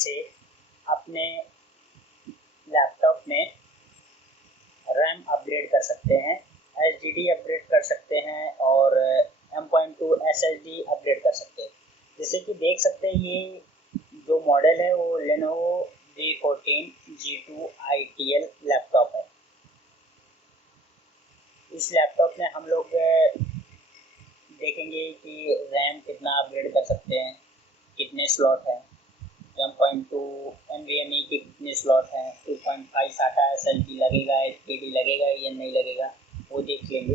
से अपने लैपटॉप में रैम अपग्रेड कर सकते हैं, एचडीडी अपग्रेड कर सकते हैं और M.2 SSD अपग्रेड कर सकते हैं। जैसे कि देख सकते हैं ये जो मॉडल है वो Lenovo V14 G2 ITL laptop है। इस लैपटॉप में हम लोग देखेंगे कि रैम कितना अपग्रेड कर सकते हैं, कितने स्लॉट हैं, M.2 NVMe के कितने स्लॉट हैं, 2.5 SATA SSD लगेगा, HDD लगेगा या नहीं लगेगा, वो देख लेंगे।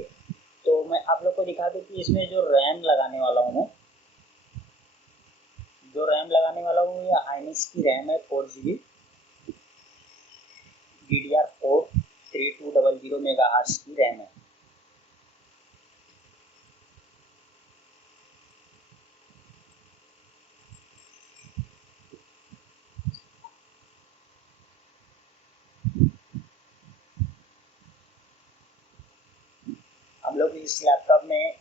तो मैं आप लोग को दिखा दूँ कि इसमें जो रैम लगाने वाला हूँ मैं, ये हाइनिक्स की रैम है 4GB DDR4 3200 मेगाहर्ट्ज की रैम है। हम लोग इस लैपटॉप में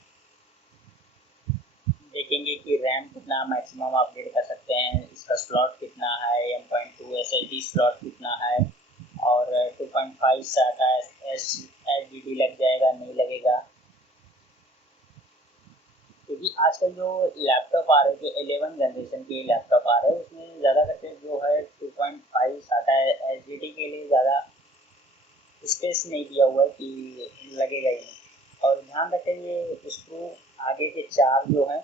देखेंगे कि रैम कितना मैक्सिमम अपग्रेड कर सकते हैं, इसका स्लॉट कितना है, M.2 SSD स्लॉट कितना है और 2.5 SATA SSD लग जाएगा नहीं लगेगा। क्योंकि आजकल जो लैपटॉप आ रहे हैं, जो 11 जनरेशन के लैपटॉप आ रहे हैं, उसमें ज़्यादा करके जो है 2.5 SATA SSD के लिए ज़्यादा स्पेस नहीं दिया हुआ है कि लगेगा ही नहीं। और ध्यान रखें ये स्क्रू आगे के 4 जो हैं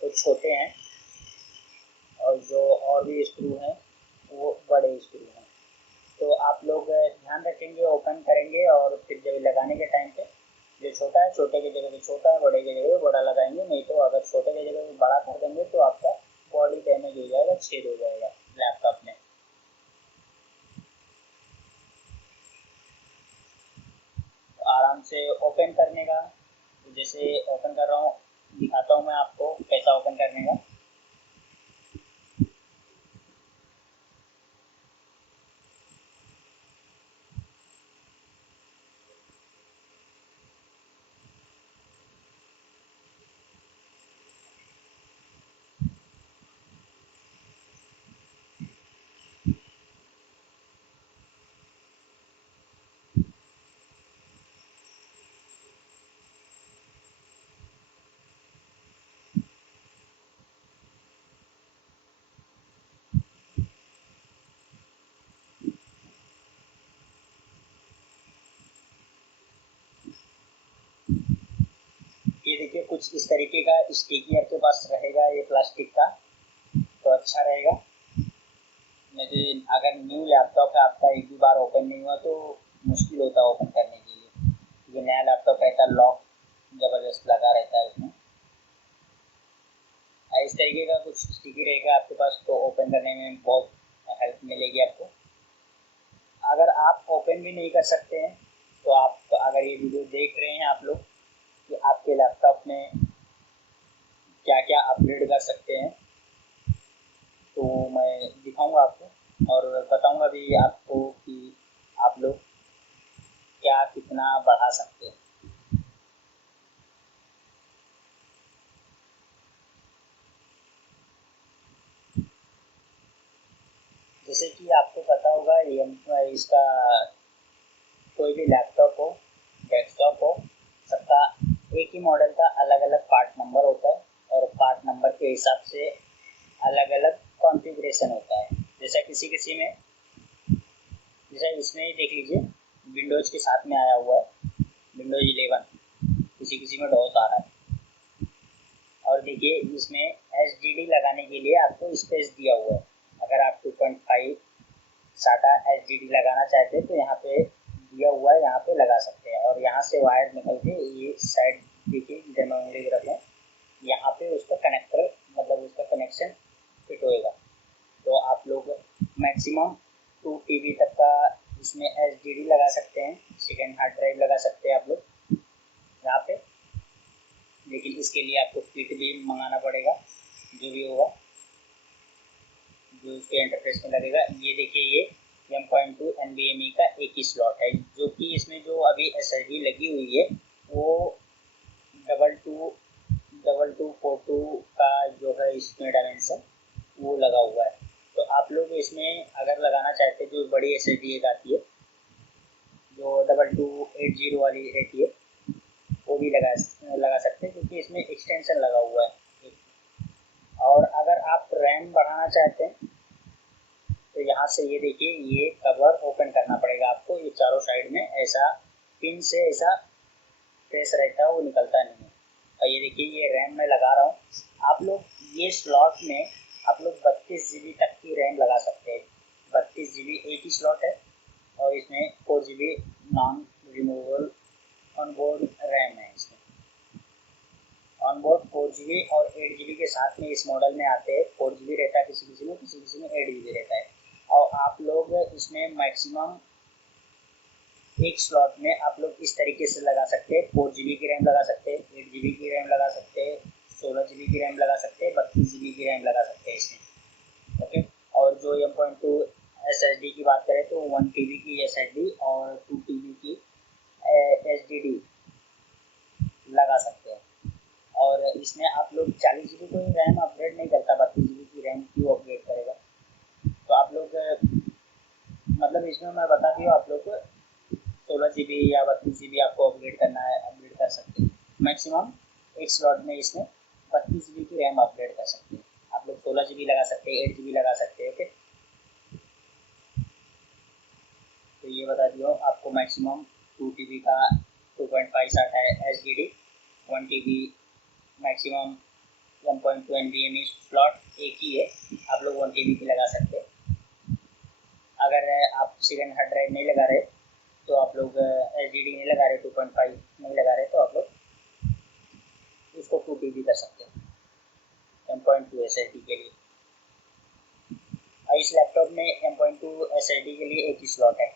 वो छोटे हैं और जो और भी स्क्रू हैं वो बड़े स्क्रू हैं। तो आप लोग ध्यान रखेंगे, ओपन करेंगे और फिर जब लगाने के टाइम पे जो छोटा है छोटे की जगह पे छोटा है, बड़े की जगह पे बड़ा लगाएंगे। नहीं तो अगर छोटे की जगह पे बड़ा कर देंगे तो आपका बॉडी डैमेज हो जाएगा, छेद हो जाएगा लैपटॉप में। तो आराम से ओपन करने का, जैसे ओपन कर रहा हूँ दिखाता हूँ मैं आपको कैसा ओपन करने का। ये देखिए कुछ इस तरीके का स्टिकी आपके पास रहेगा, ये प्लास्टिक का, तो अच्छा रहेगा। लेकिन अगर न्यू लैपटॉप है आपका, एक भी बार ओपन नहीं हुआ तो मुश्किल होता है ओपन करने के लिए। ये नया लैपटॉप रहता है, लॉक ज़बरदस्त लगा रहता है उसमें। इस तरीके का कुछ स्टिकी रहेगा आपके पास तो ओपन करने में बहुत हेल्प मिलेगी आपको। अगर आप ओपन भी नहीं कर सकते हैं तो आप अगर ये वीडियो देख रहे हैं आप लोग कि आपके लैपटॉप में क्या क्या अपग्रेड कर सकते हैं, तो मैं दिखाऊंगा आपको और बताऊंगा भी आपको कि आप लोग क्या कितना बढ़ा सकते हैं। जैसे कि आपको पता होगा ये इसका कोई भी लैपटॉप हो, डेस्कटॉप हो, सबका एक ही मॉडल का अलग अलग पार्ट नंबर होता है और पार्ट नंबर के हिसाब से अलग अलग कॉन्फ़िगरेशन होता है। जैसा किसी किसी में, जैसा इसमें ही देख लीजिए विंडोज़ के साथ में आया हुआ है, विंडोज 11, किसी किसी में डॉस आ रहा है। और देखिए इसमें एचडीडी लगाने के लिए आपको स्पेस दिया हुआ है। अगर आप 2.5 SATA एचडीडी लगाना चाहते हैं तो यहाँ पे दिया हुआ है, यहाँ पे लगा सकते हैं। और यहाँ से वायर निकल के ये साइड देखिए जिधर मैं उंगली रख रहा हूँ, यहाँ पे उसका कनेक्टर मतलब उसका कनेक्शन फिट होएगा। तो आप लोग मैक्सिमम 2 TB तक का इसमें एचडीडी लगा सकते हैं, सेकेंड हार्ड ड्राइव लगा सकते हैं आप लोग यहाँ पे। लेकिन इसके लिए आपको किट भी मंगाना पड़ेगा, जो भी होगा जो इसके इंटरफेस में लगेगा। ये देखिए ये M.2 NVMe का एक ही स्लॉट है, जो कि इसमें जो अभी SSD लगी हुई है वो 2242 का जो है इसमें डायमेंशन वो लगा हुआ है। तो आप लोग इसमें अगर लगाना चाहते हैं जो बड़ी SSD एक आती है जो 2280 वाली रहती है वो भी लगा सकते हैं क्योंकि इसमें एक्सटेंशन लगा हुआ है। और अगर आप रैम बढ़ाना चाहते हैं तो यहाँ से ये देखिए ये कवर ओपन करना पड़ेगा आपको। ये चारों साइड में ऐसा पिन से ऐसा प्रेस रहता है, वो निकलता नहीं है। और ये देखिए ये रैम में लगा रहा हूँ। आप लोग ये स्लॉट में आप लोग 32 GB तक की रैम लगा सकते हैं। 32 GB एक ही स्लॉट है और इसमें 4 GB non removable onboard RAM है। इसमें ऑनबोर्ड 4 GB और 8 GB के साथ में इस मॉडल में आते हैं। 4 GB रहता है किसी किसी में, किसी किसी में 8 GB रहता है। और आप लोग इसमें मैक्सिमम एक स्लॉट में आप लोग इस तरीके से लगा सकते हैं। 4 GB की रैम लगा सकते हैं, 8 GB की रैम लगा सकते हैं, 16 GB की रैम लगा सकते हैं, 32 GB की रैम लगा सकते हैं इसमें। ओके। और जो M.2 SSD की बात करें तो 1 TB की SSD और 2 TB की HDD लगा सकते हैं। और इसमें आप लोग 40 GB को रैम अपग्रेड नहीं करता, 32 GB की रैम क्यों अपग्रेड करेगा। तो आप लोग मतलब इसमें मैं बता दिया आप लोग को 16 GB या 32 GB आपको अपग्रेड करना है, अपग्रेड कर सकते हैं। मैक्सिमम एक स्लॉट में इसमें 32 GB की रैम अपग्रेड कर सकते हैं। आप लोग 16 GB लगा सकते हैं, 8 GB लगा सकते हैं। ओके, तो ये बता दिया आपको। मैक्सिमम 2 TB का 2.5 आता है HDD, 1 TB maximum 1.2 NVMe slot एक ही है। आप लोग 1 TB की लगा सकते हैं। अगर आप सेकेंड हार्ड ड्राइव नहीं लगा रहे तो आप लोग HDD नहीं लगा रहे, 2.5 नहीं लगा रहे तो आप लोग इसको 2 TB कर सकते हैं M.2 SSD के लिए। और इस लैपटॉप में M.2 SSD के लिए एक ही स्लॉट है।